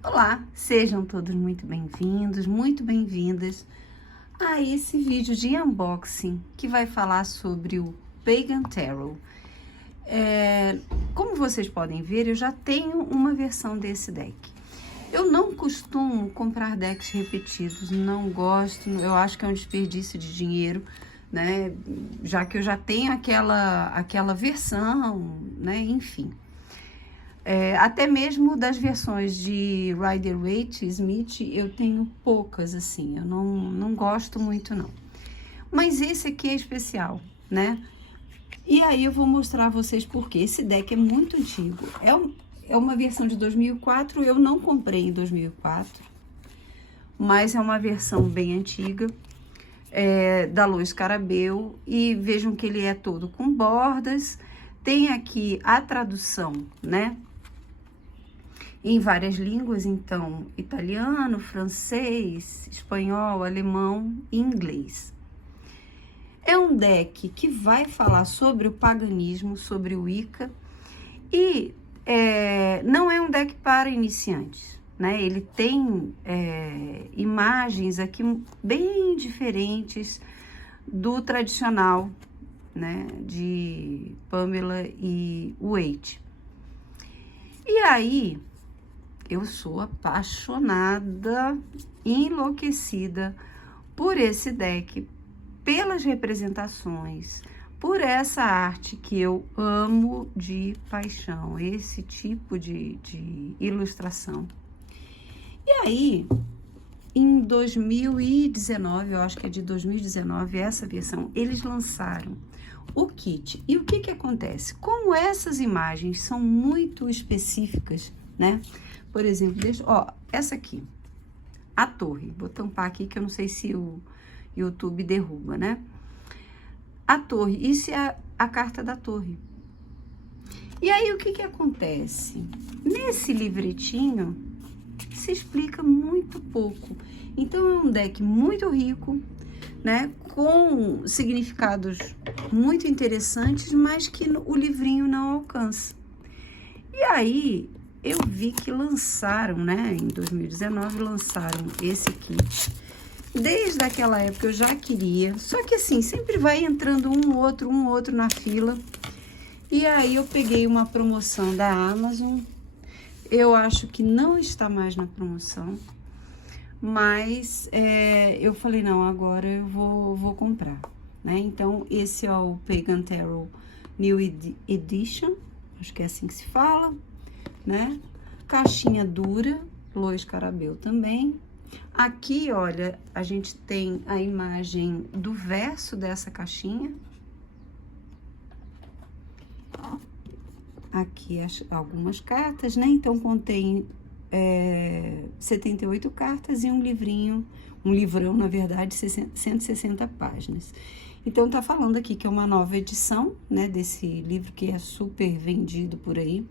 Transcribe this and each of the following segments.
Olá, sejam todos muito bem-vindos, muito bem-vindas a esse vídeo de unboxing que vai falar sobre o Pagan Tarot. Como vocês podem ver, eu já tenho uma versão desse deck. Eu não costumo comprar decks repetidos, não gosto, eu acho que é um desperdício de dinheiro, né? Já que eu já tenho aquela versão, né? Enfim. Até mesmo das versões de Rider-Waite e Smith, eu tenho poucas, assim, eu não gosto muito, não. Mas esse aqui é especial, né? E aí eu vou mostrar a vocês porque esse deck é muito antigo. É uma versão de 2004, eu não comprei em 2004, mas é uma versão bem antiga, da Lois Carabeu, e vejam que ele é todo com bordas. Tem aqui a tradução, né? Em várias línguas, então, italiano, francês, espanhol, alemão e inglês. É um deck que vai falar sobre o paganismo, sobre o Wicca, e não é um deck para iniciantes, né? Ele tem imagens aqui bem diferentes do tradicional, né? De Pamela e Waite. E aí, eu sou apaixonada, enlouquecida por esse deck, pelas representações, por essa arte que eu amo de paixão, esse tipo de ilustração. E aí, em 2019, eu acho que é de 2019, essa versão, eles lançaram o kit. E o que que acontece? Como essas imagens são muito específicas, né? Por exemplo, essa aqui, a torre. Vou tampar aqui que eu não sei se o YouTube derruba, né? A torre, isso é a carta da torre. E aí, o que que acontece? Nesse livretinho, se explica muito pouco. Então, é um deck muito rico, né? Com significados muito interessantes, mas que o livrinho não alcança. E aí, eu vi que lançaram, né? Em 2019, lançaram esse kit. Desde aquela época eu já queria, só que assim, sempre vai entrando um outro na fila. E aí eu peguei uma promoção da Amazon. Eu acho que não está mais na promoção, mas eu falei, não, agora eu vou comprar, né? Então, esse é o Pagan Tarot New Edition, acho que é assim que se fala, né? Caixinha dura, Lois Carabeu também. Aqui, olha, a gente tem a imagem do verso dessa caixinha. Aqui algumas cartas, né? Então, contém 78 cartas e um livrinho, um livrão, na verdade, 160 páginas. Então, tá falando aqui que é uma nova edição, né? Desse livro que é super vendido por aí.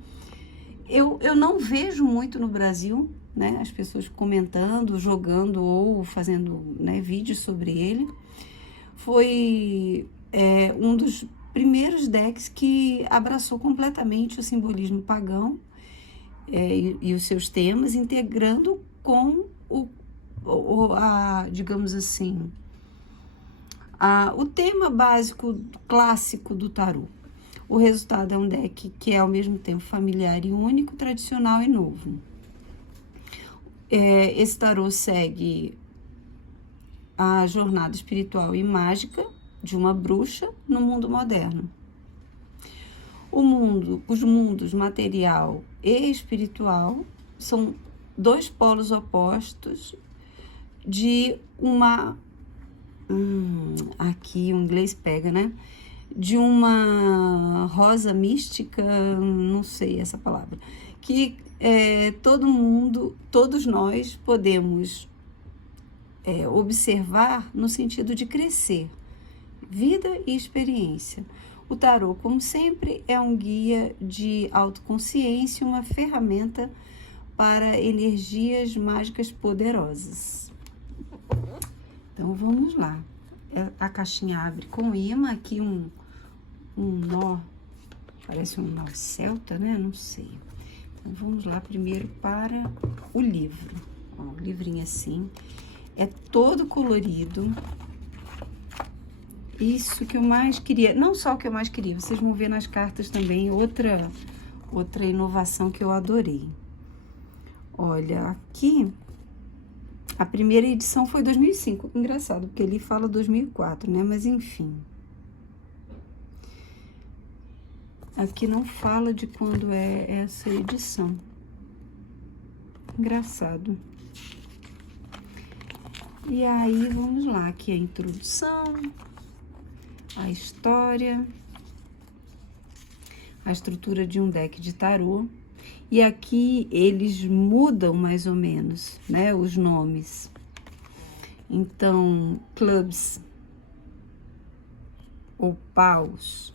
Eu não vejo muito no Brasil, né? As pessoas comentando, jogando ou fazendo, né, vídeos sobre ele. Foi um dos primeiros decks que abraçou completamente o simbolismo pagão e os seus temas, integrando com digamos assim, o tema básico, clássico do tarô. O resultado é um deck que é ao mesmo tempo familiar e único, tradicional e novo. Esse tarô segue a jornada espiritual e mágica de uma bruxa no mundo moderno. Os mundos material e espiritual são dois polos opostos de uma... aqui o inglês pega, né? De uma rosa mística, não sei essa palavra, que todos nós podemos observar no sentido de crescer, vida e experiência. O tarô, como sempre, é um guia de autoconsciência, uma ferramenta para energias mágicas poderosas. Então, vamos lá. A caixinha abre com imã, aqui um nó, parece um nó celta, né? Não sei. Então, vamos lá primeiro para o livro. Ó, o livrinho assim, é todo colorido. Isso que eu mais queria, não só o que eu mais queria, vocês vão ver nas cartas também outra inovação que eu adorei. Olha, aqui, a primeira edição foi 2005, engraçado, porque ele fala 2004, né? Mas enfim. Aqui não fala de quando é essa edição. Engraçado. E aí, vamos lá, aqui é a introdução, a história, a estrutura de um deck de tarô. E aqui eles mudam mais ou menos, né, os nomes. Então, clubs ou paus,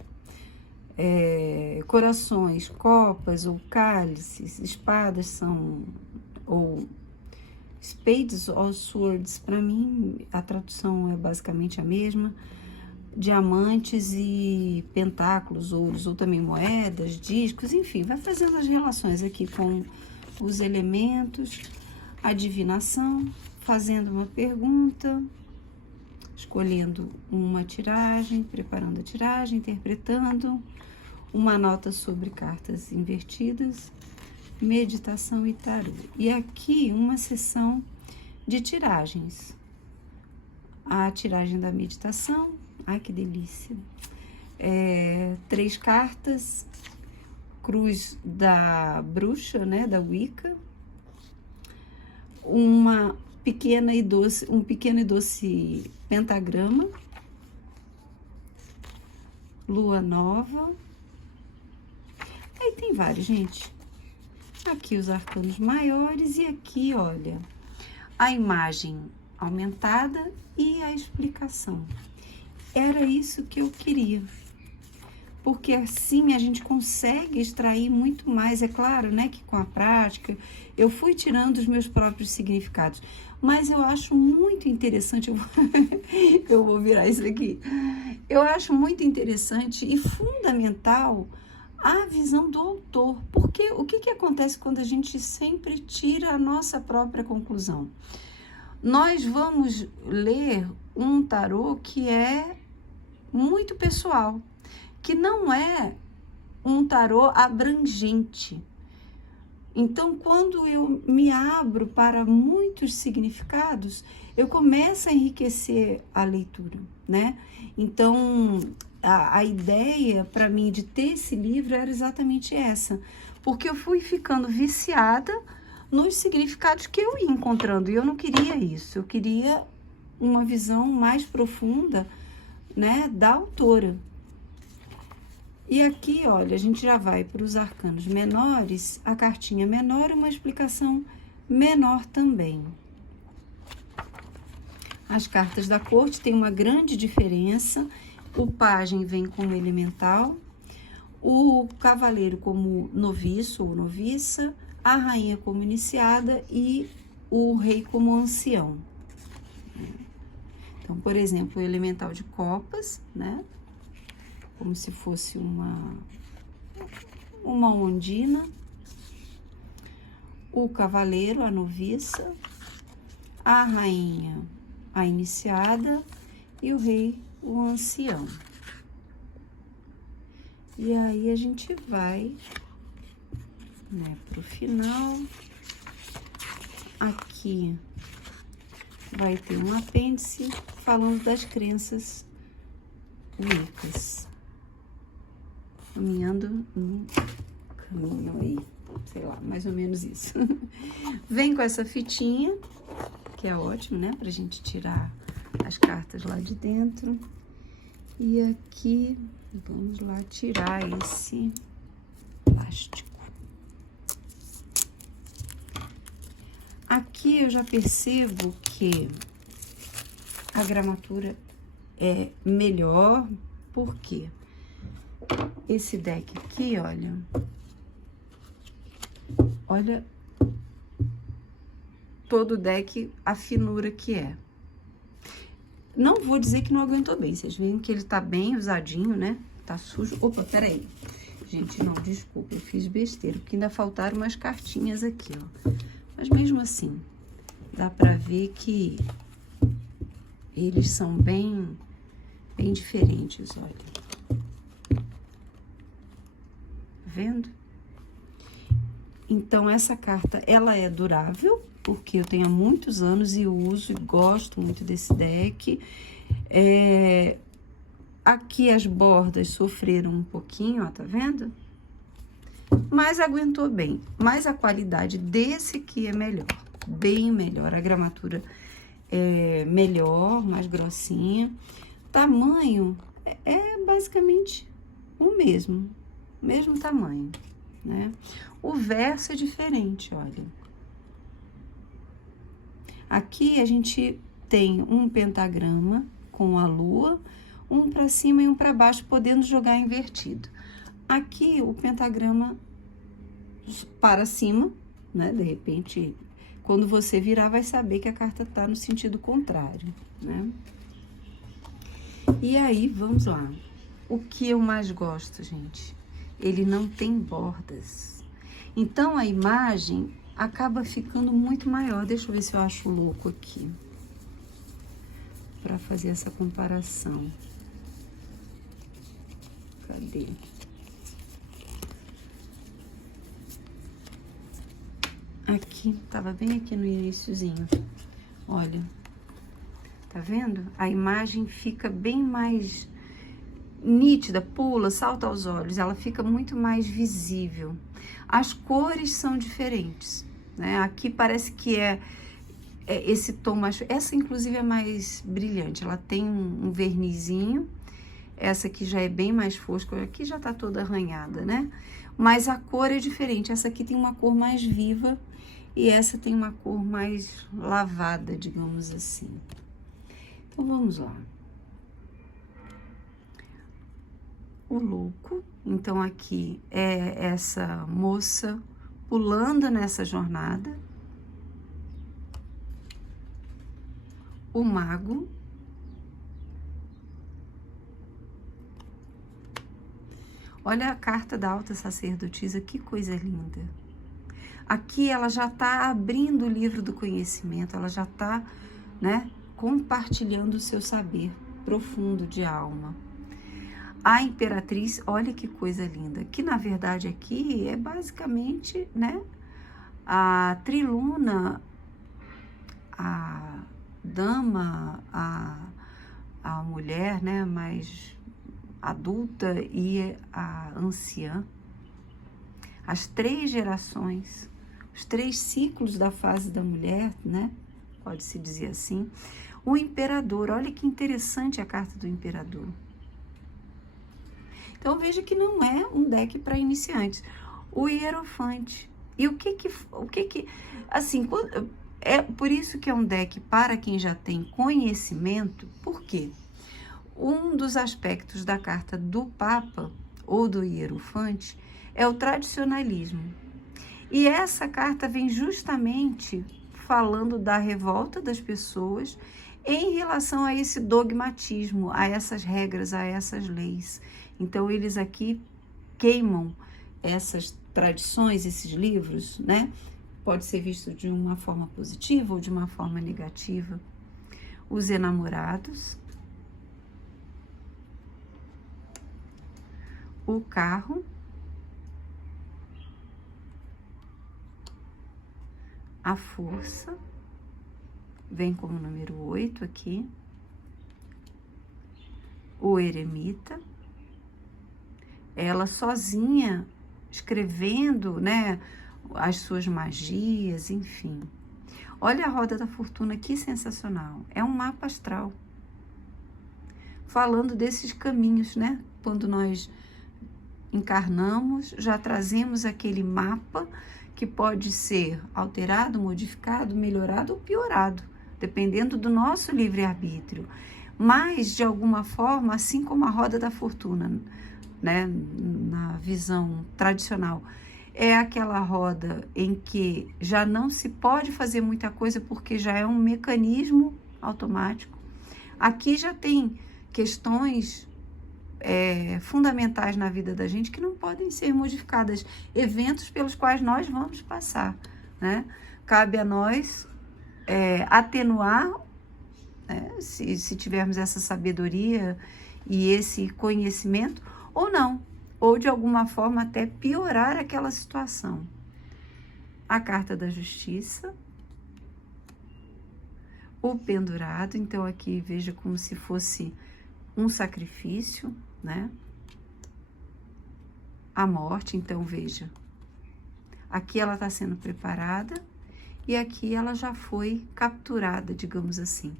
corações, copas ou cálices, espadas são, ou spades ou swords, para mim a tradução é basicamente a mesma. Diamantes e pentáculos, ouros, ou também moedas, discos, enfim, vai fazendo as relações aqui com os elementos, a divinação, fazendo uma pergunta, escolhendo uma tiragem, preparando a tiragem, interpretando, uma nota sobre cartas invertidas, meditação e tarô. E aqui uma sessão de tiragens. A tiragem da meditação, ai que delícia, 3 cartas, cruz da bruxa, né, da Wicca, um pequeno e doce pentagrama, lua nova, aí tem vários, gente. Aqui os arcanos maiores e aqui, olha, a imagem aumentada e a explicação. Era isso que eu queria, porque assim a gente consegue extrair muito mais. É claro, né, que com a prática eu fui tirando os meus próprios significados, mas eu acho muito interessante, eu vou virar isso aqui, eu acho muito interessante e fundamental a visão do autor, porque o que acontece quando a gente sempre tira a nossa própria conclusão? Nós vamos ler um tarô que é muito pessoal, que não é um tarô abrangente. Então, quando eu me abro para muitos significados, eu começo a enriquecer a leitura, né? Então, a ideia para mim de ter esse livro era exatamente essa, porque eu fui ficando viciada nos significados que eu ia encontrando, e eu não queria isso, eu queria uma visão mais profunda, né, da autora. E aqui, olha, a gente já vai para os arcanos menores, a cartinha menor e uma explicação menor também. As cartas da corte têm uma grande diferença, o pajem vem como elemental, o cavaleiro como noviço ou noviça, a rainha como iniciada e o rei como ancião. Então, por exemplo, o elemental de copas, né? Como se fosse uma ondina. O cavaleiro, a noviça. A rainha, a iniciada. E o rei, o ancião. E aí, a gente vai, né, pro final. Aqui vai ter um apêndice falando das crenças wiccas. Caminhando no caminho aí, sei lá, mais ou menos isso. Vem com essa fitinha, que é ótimo, né, pra gente tirar as cartas lá de dentro. E aqui, vamos lá tirar esse plástico. Aqui eu já percebo que a gramatura é melhor, porque esse deck aqui, olha todo o deck, a finura que é. Não vou dizer que não aguentou bem, vocês veem que ele tá bem usadinho, né? Tá sujo. Opa, peraí. Gente, não, desculpa, eu fiz besteira, porque ainda faltaram umas cartinhas aqui, ó. Mas mesmo assim, dá pra ver que eles são bem diferentes, olha. Vendo? Então, essa carta, ela é durável, porque eu tenho há muitos anos e uso e gosto muito desse deck. Aqui as bordas sofreram um pouquinho, ó, tá vendo? Mas aguentou bem. Mas a qualidade desse aqui é melhor, bem melhor. A gramatura é melhor, mais grossinha. Tamanho é basicamente o mesmo tamanho, né? O verso é diferente, olha. Aqui a gente tem um pentagrama com a lua, um para cima e um para baixo, podendo jogar invertido. Aqui o pentagrama para cima, né? De repente, quando você virar, vai saber que a carta tá no sentido contrário, né? E aí, vamos lá. O que eu mais gosto, gente? Ele não tem bordas. Então, a imagem acaba ficando muito maior. Deixa eu ver se eu acho louco aqui, para fazer essa comparação. Cadê? Aqui, tava bem aqui no iniciozinho. Olha, tá vendo? A imagem fica bem mais nítida, pula, salta aos olhos, ela fica muito mais visível. As cores são diferentes, né? Aqui parece que é esse tom mais... Essa, inclusive, é mais brilhante, ela tem um vernizinho. Essa aqui já é bem mais fosca, aqui já tá toda arranhada, né? Mas a cor é diferente, essa aqui tem uma cor mais viva e essa tem uma cor mais lavada, digamos assim. Então, vamos lá. O louco, então aqui é essa moça pulando nessa jornada. O mago. Olha a carta da alta sacerdotisa, que coisa linda. Aqui ela já está abrindo o livro do conhecimento, ela já está, né, compartilhando o seu saber profundo de alma. A imperatriz, olha que coisa linda, que na verdade aqui é basicamente, né, a triluna, a dama, a mulher, né, mais adulta e a anciã. As 3 gerações, os 3 ciclos da fase da mulher, né, pode-se dizer assim. O imperador, olha que interessante a carta do imperador. Então, veja que não é um deck para iniciantes. O hierofante. E o que assim, é por isso que é um deck para quem já tem conhecimento. Por quê? Um dos aspectos da carta do Papa ou do hierofante é o tradicionalismo. E essa carta vem justamente falando da revolta das pessoas em relação a esse dogmatismo, a essas regras, a essas leis. Então, eles aqui queimam essas tradições, esses livros, né? Pode ser visto de uma forma positiva ou de uma forma negativa. Os enamorados. O carro. A força. Vem como número 8 aqui. O eremita. Ela sozinha, escrevendo, né, as suas magias, enfim. Olha a roda da fortuna, que sensacional. É um mapa astral. Falando desses caminhos, né? Quando nós encarnamos, já trazemos aquele mapa que pode ser alterado, modificado, melhorado ou piorado, dependendo do nosso livre-arbítrio. Mas, de alguma forma, assim como a roda da fortuna, né, na visão tradicional, é aquela roda em que já não se pode fazer muita coisa porque já é um mecanismo automático. Aqui já tem questões fundamentais na vida da gente que não podem ser modificadas, eventos pelos quais nós vamos passar, né? Cabe a nós atenuar, se tivermos essa sabedoria e esse conhecimento, ou não, ou de alguma forma até piorar aquela situação. A carta da justiça, o pendurado, então aqui veja como se fosse um sacrifício, né? A morte, então veja, aqui ela está sendo preparada e aqui ela já foi capturada, digamos assim.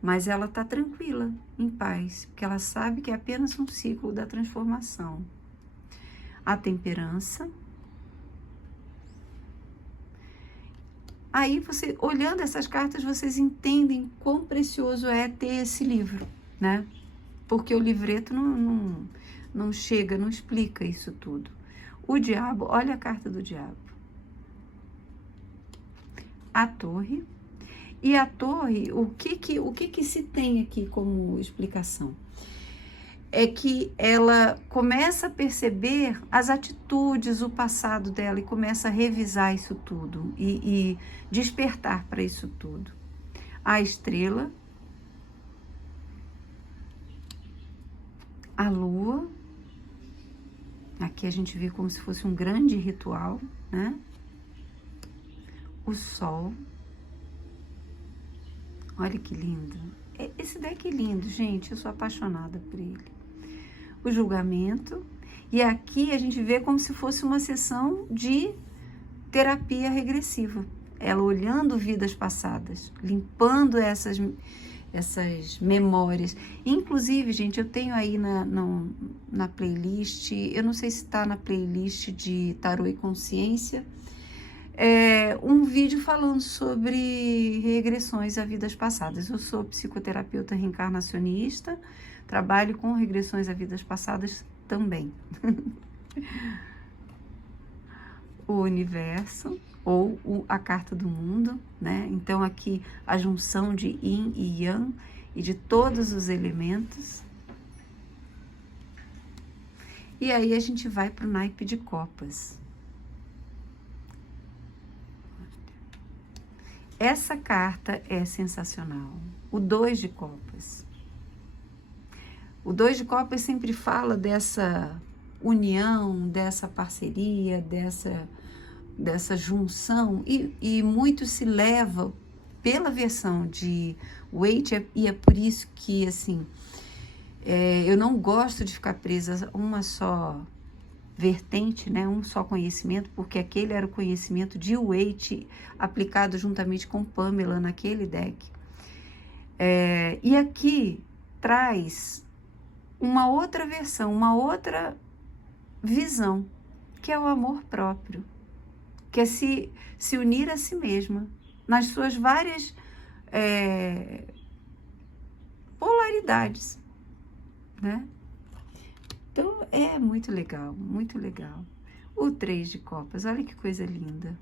Mas ela está tranquila, em paz, porque ela sabe que é apenas um ciclo da transformação. A temperança. Aí, olhando essas cartas, vocês entendem quão precioso é ter esse livro, né? Porque o livreto não chega, não explica isso tudo. O diabo, olha a carta do diabo. A torre. E a torre, o que se tem aqui como explicação? É que ela começa a perceber as atitudes, o passado dela e começa a revisar isso tudo e despertar para isso tudo. A estrela, a lua, aqui a gente vê como se fosse um grande ritual, né? O sol. Olha que lindo. Esse deck é lindo, gente. Eu sou apaixonada por ele. O julgamento. E aqui a gente vê como se fosse uma sessão de terapia regressiva. Ela olhando vidas passadas, limpando essas memórias. Inclusive, gente, eu tenho aí na playlist, eu não sei se está na playlist de Tarô e Consciência, um vídeo falando sobre regressões a vidas passadas. Eu sou psicoterapeuta reencarnacionista, trabalho com regressões a vidas passadas também. O universo, ou a carta do mundo, né? Então aqui a junção de Yin e Yang e de todos os elementos. E aí a gente vai para o naipe de copas. Essa carta é sensacional. O 2 de copas. O 2 de copas sempre fala dessa união, dessa parceria, dessa junção, e muito se leva pela versão de Waite, e é por isso que, assim, eu não gosto de ficar presa a uma só vertente, né, um só conhecimento, porque aquele era o conhecimento de Waite aplicado juntamente com Pamela naquele deck. E aqui traz uma outra versão, uma outra visão, que é o amor próprio, que é se unir a si mesma, nas suas várias polaridades, né? Então, é muito legal, muito legal. O 3 de copas, olha que coisa linda.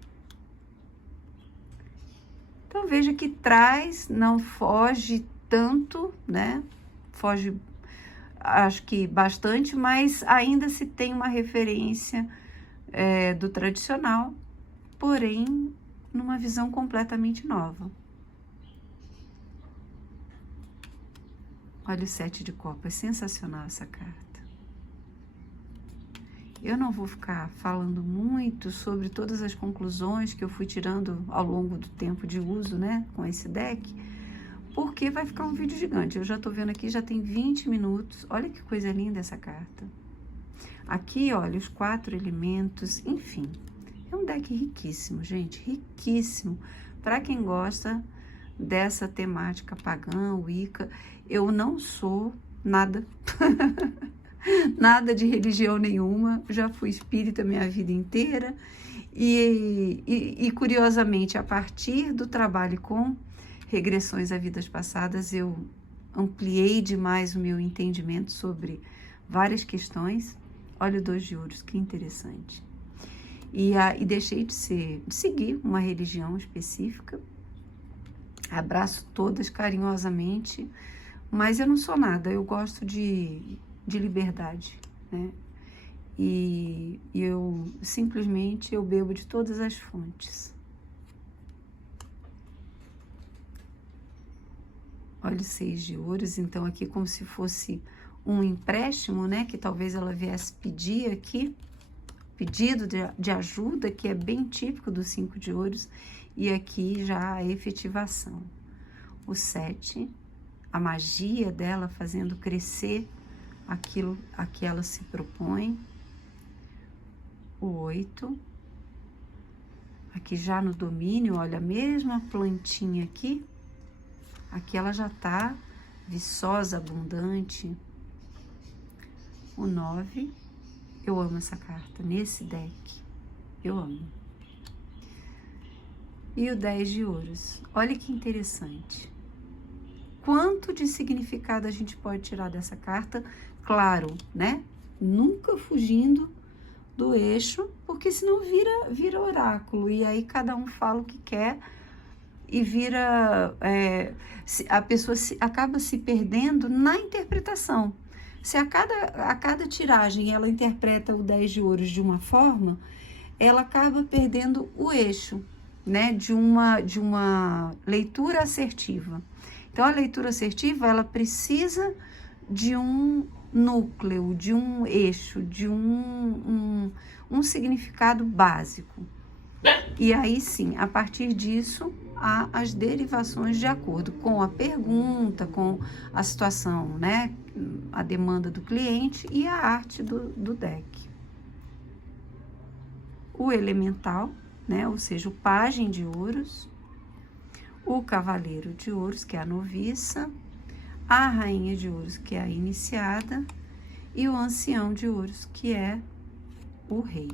Então, veja que traz, não foge tanto, né? Foge, acho que bastante, mas ainda se tem uma referência do tradicional, porém, numa visão completamente nova. Olha o 7 de copas, sensacional essa carta. Eu não vou ficar falando muito sobre todas as conclusões que eu fui tirando ao longo do tempo de uso, né, com esse deck, porque vai ficar um vídeo gigante. Eu já tô vendo aqui, já tem 20 minutos. Olha que coisa linda essa carta. Aqui, olha, os 4 elementos, enfim. É um deck riquíssimo, gente, riquíssimo. Para quem gosta dessa temática pagã, Wicca, eu não sou nada... nada de religião nenhuma, já fui espírita minha vida inteira e curiosamente, a partir do trabalho com regressões a vidas passadas, eu ampliei demais o meu entendimento sobre várias questões. Olha o 2 de ouros, que interessante. E deixei de seguir uma religião específica, abraço todas carinhosamente, mas eu não sou nada, eu gosto de de liberdade, né? E eu simplesmente eu bebo de todas as fontes. Olha o 6 de ouros, então aqui como se fosse um empréstimo, né? Que talvez ela viesse pedir aqui, pedido de ajuda, que é bem típico do 5 de ouros, e aqui já a efetivação. O 7, a magia dela fazendo crescer aquilo a que ela se propõe. O 8, aqui já no domínio, olha, a mesma plantinha aqui ela já tá viçosa, abundante. O 9, eu amo essa carta, nesse deck, eu amo. E o 10 de ouros, olha que interessante. Quanto de significado a gente pode tirar dessa carta? Claro, né? Nunca fugindo do eixo, porque senão vira oráculo, e aí cada um fala o que quer, e vira, a pessoa acaba se perdendo na interpretação. Se a cada tiragem ela interpreta o 10 de ouros de uma forma, ela acaba perdendo o eixo, né, de uma leitura assertiva. Então, a leitura assertiva, ela precisa de um núcleo, de um eixo, de um significado básico. E aí sim, a partir disso, há as derivações de acordo com a pergunta, com a situação, né, a demanda do cliente e a arte do deck. O elemental, né, ou seja, o pajem de ouros, o cavaleiro de ouros, que é a noviça, a rainha de ouros, que é a iniciada, e o ancião de ouros, que é o rei.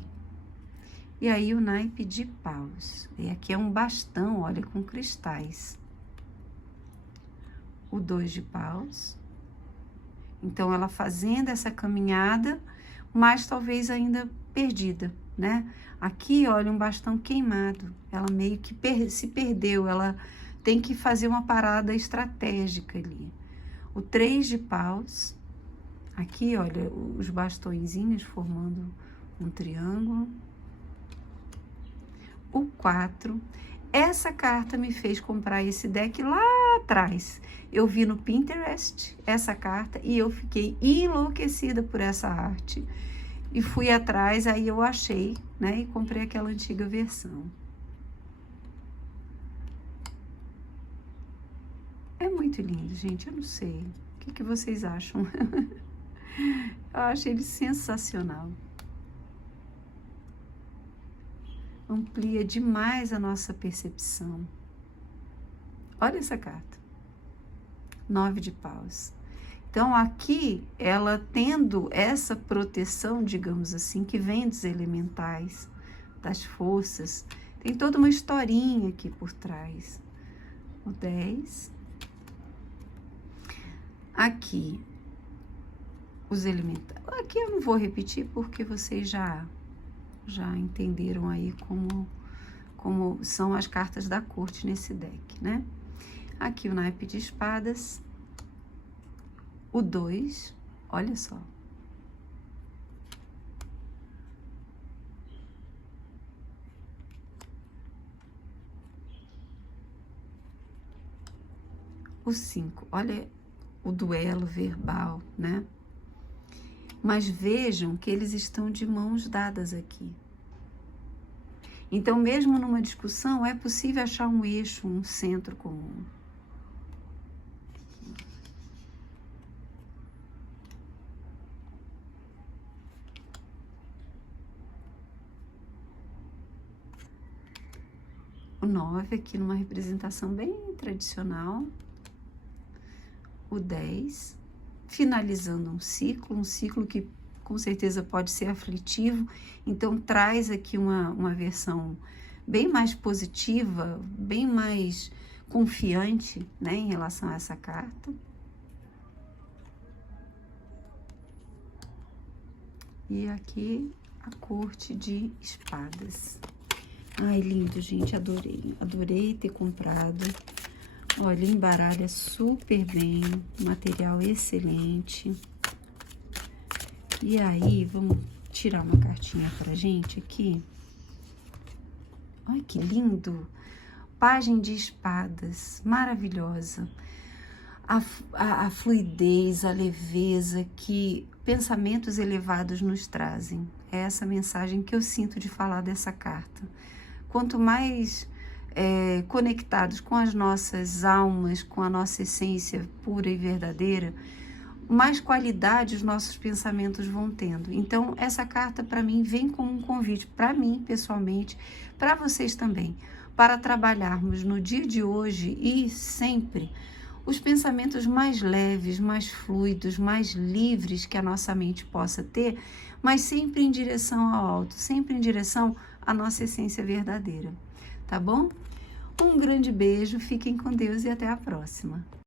E aí o naipe de paus, e aqui é um bastão, olha, com cristais. O 2 de paus, então ela fazendo essa caminhada, mas talvez ainda perdida, né? Aqui, olha, um bastão queimado, ela meio que se perdeu, ela tem que fazer uma parada estratégica ali. O 3 de paus, aqui, olha, os bastõezinhos formando um triângulo. O 4, essa carta me fez comprar esse deck lá atrás. Eu vi no Pinterest essa carta e eu fiquei enlouquecida por essa arte. E fui atrás, aí eu achei, né, e comprei aquela antiga versão. É muito lindo, gente, eu não sei. O que vocês acham? Eu achei ele sensacional. Amplia demais a nossa percepção. Olha essa carta. 9 de paus. Então, aqui, ela tendo essa proteção, digamos assim, que vem dos elementais, das forças, tem toda uma historinha aqui por trás. O 10. Aqui, os elementais. Aqui eu não vou repetir, porque vocês já entenderam aí como são as cartas da corte nesse deck, né? Aqui o naipe de espadas, o 2, olha só. O 5, olha o duelo verbal, né? Mas vejam que eles estão de mãos dadas aqui. Então, mesmo numa discussão, é possível achar um eixo, um centro comum. O 9 aqui numa representação bem tradicional. O 10, finalizando um ciclo que com certeza pode ser aflitivo, então traz aqui uma versão bem mais positiva, bem mais confiante, né, em relação a essa carta. E aqui a corte de espadas. Ai, lindo, gente, adorei ter comprado. Olha, embaralha super bem, material excelente. E aí, vamos tirar uma cartinha pra gente aqui. Ai, que lindo! Pajem de espadas, maravilhosa. A fluidez, a leveza que pensamentos elevados nos trazem. É essa mensagem que eu sinto de falar dessa carta. Quanto mais conectados com as nossas almas, com a nossa essência pura e verdadeira, mais qualidade os nossos pensamentos vão tendo. Então, essa carta para mim vem como um convite para mim, pessoalmente, para vocês também, para trabalharmos no dia de hoje e sempre os pensamentos mais leves, mais fluidos, mais livres que a nossa mente possa ter, mas sempre em direção ao alto, sempre em direção à nossa essência verdadeira. Tá bom? Um grande beijo, fiquem com Deus e até a próxima.